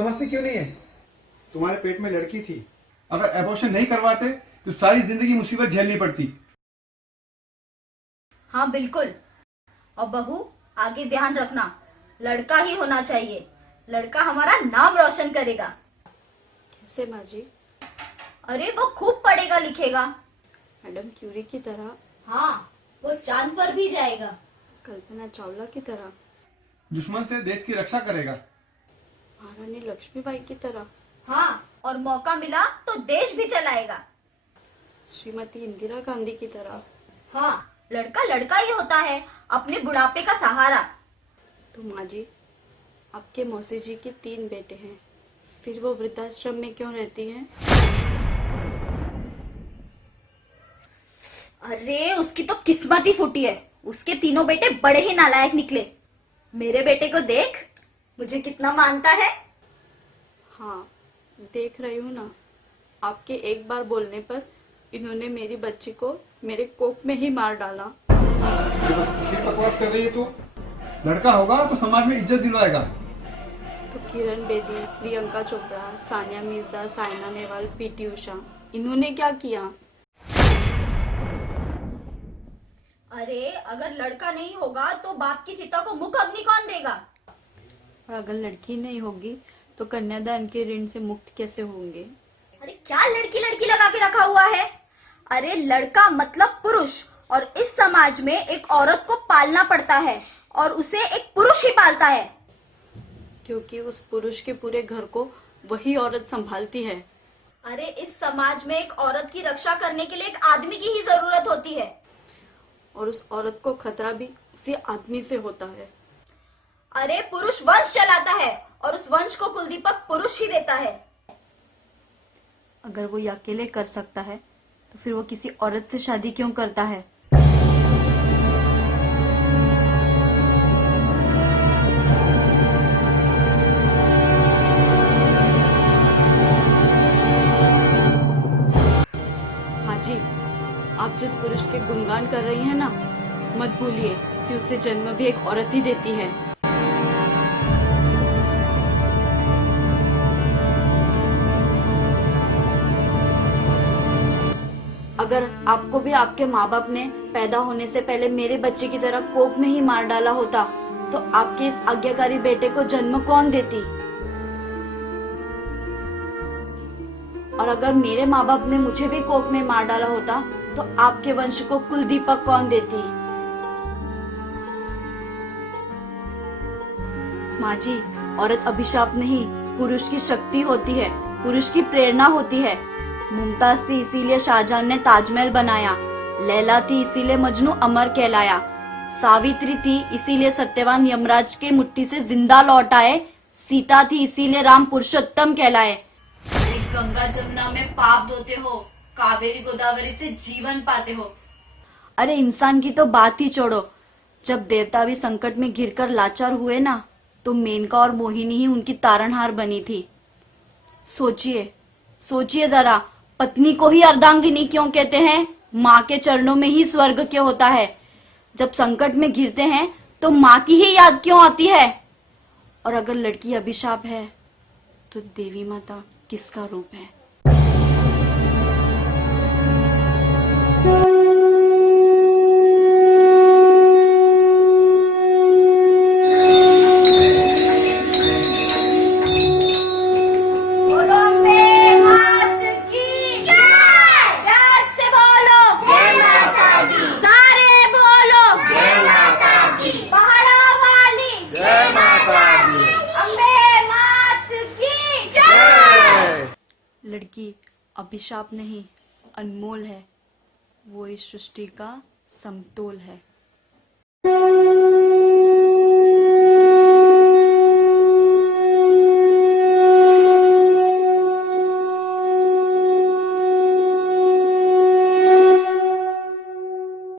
समझती क्यों नहीं है? तुम्हारे पेट में लड़की थी। अगर एबॉर्शन नहीं करवाते तो सारी जिंदगी मुसीबत झेलनी पड़ती। हाँ बिल्कुल। और बहू, आगे ध्यान रखना, लड़का ही होना चाहिए। लड़का हमारा नाम रोशन करेगा। कैसे माँ जी? अरे वो खूब पढ़ेगा लिखेगा। मैडम क्यूरी की तरह? हाँ, वो चांद पर भी जाएगा। कल्पना चावला की तरह? दुश्मन से देश की रक्षा करेगा। महारानी लक्ष्मीबाई की तरह? हाँ, और मौका मिला तो देश भी चलाएगा। श्रीमती इंदिरा गांधी की तरह? हाँ, लड़का लड़का ही होता है, अपने बुढ़ापे का सहारा। तो माँ जी, आपके मौसी जी के 3 बेटे हैं, फिर वो वृद्धाश्रम में क्यों रहती हैं? अरे उसकी तो किस्मत ही फूटी है। उसके तीनों बेटे बड़े ही नालायक निकले। मेरे बेटे को देख, मुझे कितना मानता है। हाँ, देख रही हूँ ना। आपके एक बार बोलने पर इन्होंने मेरी बच्ची को मेरे कोख में ही मार डाला। फिर बकवास कर रही है तू? लड़का होगा तो समाज में इज्जत दिलवाएगा। तो किरण बेदी, प्रियंका चोपड़ा, सानिया मिर्जा, साइना नेहवाल, पीटी उषा, इन्होंने क्या किया? अरे अगर लड़का नहीं होगा तो बाप की चिता को मुख अग्नि कौन देगा? और अगर लड़की नहीं होगी तो कन्यादान के ऋण से मुक्त कैसे होंगे? अरे क्या लड़की लड़की लगा के रखा हुआ है? अरे लड़का मतलब पुरुष, और इस समाज में एक औरत को पालना पड़ता है और उसे एक पुरुष ही पालता है। क्योंकि उस पुरुष के पूरे घर को वही औरत संभालती है। अरे इस समाज में एक औरत की रक्षा करने के लिए एक आदमी की ही जरूरत होती है। और उस औरत को खतरा भी उसी आदमी से होता है। अरे पुरुष वंश चलाता है और उस वंश को कुलदीपक पुरुष ही देता है। अगर वो ये अकेले कर सकता है तो फिर वो किसी औरत से शादी क्यों करता है? हाँ जी, आप जिस पुरुष के गुणगान कर रही हैं ना, मत भूलिए कि उसे जन्म भी एक औरत ही देती है। अगर आपको भी आपके माँ बाप ने पैदा होने से पहले मेरे बच्चे की तरह कोख में ही मार डाला होता तो आपके इस आज्ञाकारी बेटे को जन्म कौन देती? और अगर मेरे माँ बाप ने मुझे भी कोख में मार डाला होता तो आपके वंश को कुलदीपक कौन देती? माँ जी, औरत अभिशाप नहीं, पुरुष की शक्ति होती है, पुरुष की प्रेरणा होती है। मुमताज थी इसीलिए शाहजहां ने ताजमहल बनाया, लैला थी इसीलिए मजनू अमर कहलाया, सावित्री थी इसीलिए सत्यवान यमराज के मुट्ठी से जिंदा लौट आए, सीता थी इसीलिए राम पुरुषोत्तम कहलाए। गंगा जमुना में पाप धोते हो, कावेरी गोदावरी से जीवन पाते हो। अरे इंसान की तो बात ही छोड़ो, जब देवता भी संकट में घिरकर लाचार हुए ना, तो मेनका और मोहिनी ही उनकी तारणहार बनी थी। सोचिए, सोचिए जरा, पत्नी को ही अर्धांगिनी क्यों कहते हैं? माँ के चरणों में ही स्वर्ग क्यों होता है? जब संकट में घिरते हैं तो माँ की ही याद क्यों आती है? और अगर लड़की अभिशाप है तो देवी माता किसका रूप है? लड़की अभिशाप नहीं, अनमोल है। वो इस सृष्टि का समतोल है।